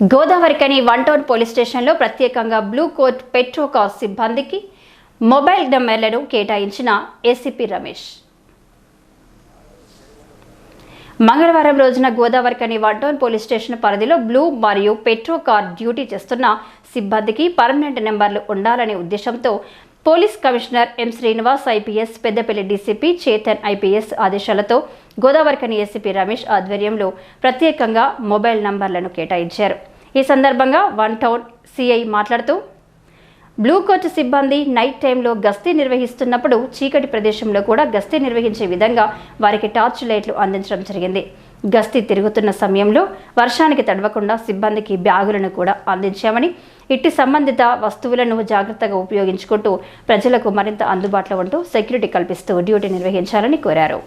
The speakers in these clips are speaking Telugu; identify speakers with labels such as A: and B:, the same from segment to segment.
A: గోదావరికని వన్ టౌన్ పోలీస్ స్టేషన్లో ప్రత్యేకంగా బ్లూ కోట్ పెట్రోకాస్ సిబ్బందికి మొబైల్ నెంబర్లను కేటాయించిన ఏసీపీ రమేష్. మంగళవారం రోజున Godavarikhani one town police station పరిధిలో బ్లూ మరియు పెట్రో కార్ డ్యూటీ చేస్తున్న సిబ్బందికి పర్మనెంట్ నెంబర్లు ఉండాలనే ఉద్దేశంతో police commissioner M Srinivas IPS Peddapalli DCP Chetan IPS ఆదేశాలతో గోదావరికని ఏసీపీ రమేష్ ఆధ్వర్యంలో ప్రత్యేకంగా మొబైల్ నంబర్లను కేటాయించారు. ఈ సందర్భంగా వన్ టౌన్ సిఐ మాట్లాడుతూ బ్లూ కోచ్ సిబ్బంది నైట్ టైంలో గస్తీ నిర్వహిస్తున్నప్పుడు చీకటి ప్రదేశంలో కూడా గస్తీ నిర్వహించే విధంగా వారికి టార్చ్ లైట్లు అందించడం జరిగింది. గస్తీ తిరుగుతున్న సమయంలో వర్షానికి తడవకుండా సిబ్బందికి బ్యాగులను కూడా అందించామని ఇట్టి సంబంధిత వస్తువులను జాగ్రత్తగా ఉపయోగించుకుంటూ ప్రజలకు మరింత అందుబాటులో ఉంటూ సెక్యూరిటీ కల్పిస్తూ డ్యూటీ నిర్వహించాలని కోరారు.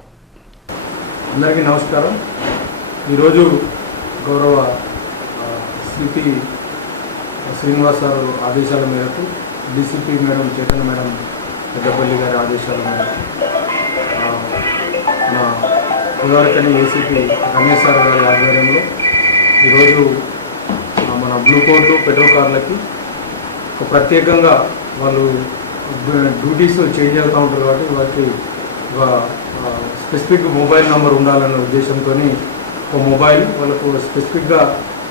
B: అందరికీ నమస్కారం. ఈరోజు గౌరవ సిపి శ్రీనివాసరావు ఆదేశాల మేరకు DCP madam Chetana madam Peddapalli గారి ఆదేశాల మేరకు మా మన ఏసీపీ రమేష్ సార్ గారి ఆధ్వర్యంలో ఈరోజు మన బ్లూ కోట్లు పెట్రోల్ కార్లకి ఒక ప్రత్యేకంగా వాళ్ళు డ్యూటీస్ చేంజ్ అవుతూ ఉంటారు కాబట్టి వాటికి ఒక స్పెసిఫిక్ మొబైల్ నెంబర్ ఉండాలనే ఉద్దేశంతో ఒక మొబైల్ వాళ్ళకు స్పెసిఫిక్గా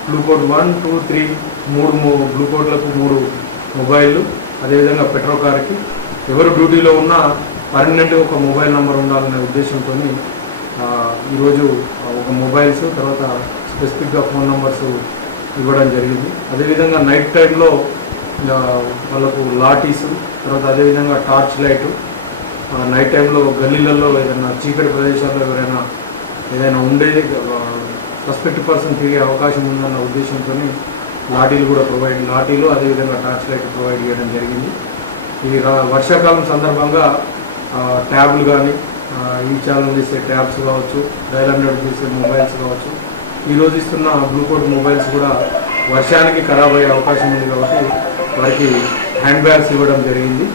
B: blue code one two three మూడు మూ- బ్లూ కోడ్లకు మూడు మొబైళ్ళు. అదేవిధంగా పెట్రో కార్కి ఎవరు డ్యూటీలో ఉన్నా పర్మనెంట్గా ఒక మొబైల్ నెంబర్ ఉండాలనే ఉద్దేశంతో ఈరోజు ఒక మొబైల్స్ తర్వాత స్పెసిఫిక్గా ఫోన్ నెంబర్స్ ఇవ్వడం జరిగింది. అదేవిధంగా నైట్ టైంలో వాళ్ళకు లాటీస్ తర్వాత అదేవిధంగా టార్చ్ లైటు నైట్ టైంలో గల్లీలలో ఏదైనా చీకటి ప్రదేశాల్లో ఎవరైనా ఏదైనా ఉండేది సస్పెక్ట్ పర్సన్ తిరిగే అవకాశం ఉందన్న ఉద్దేశంతో లాఠీలు కూడా ప్రొవైడ్ లాఠీలు అదేవిధంగా టార్చ్ లైట్ ప్రొవైడ్ చేయడం జరిగింది. ఈ రా- వర్షాకాలం సందర్భంగా ట్యాబ్లు కానీ ఈ ఛానల్ చేసే ట్యాబ్స్ కావచ్చు డైల్ హండ్రెడ్ చేసే మొబైల్స్ కావచ్చు ఈ రోజు ఇస్తున్న బ్లూకోట్ మొబైల్స్ కూడా వర్షానికి ఖరాబ్ అయ్యే అవకాశం ఉంది కాబట్టి వారికి హ్యాండ్ బ్యాగ్స్ ఇవ్వడం జరిగింది.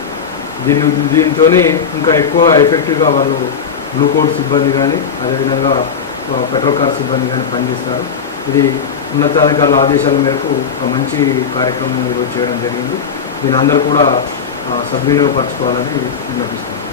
B: దీని దీంతో ఇంకా ఎక్కువ ఎఫెక్టివ్గా వాళ్ళు బ్లూకోట్ సిబ్బంది కానీ అదేవిధంగా పెట్రోల్ కార్ సిబ్బంది కానీ పనిచేస్తారు. ఇది ఉన్నతాధికారుల ఆదేశాల మేరకు ఒక మంచి కార్యక్రమం ఈరోజు చేయడం జరిగింది. దీని అందరూ కూడా సద్వినియోగపరచుకోవాలని విన్నపిస్తున్నాను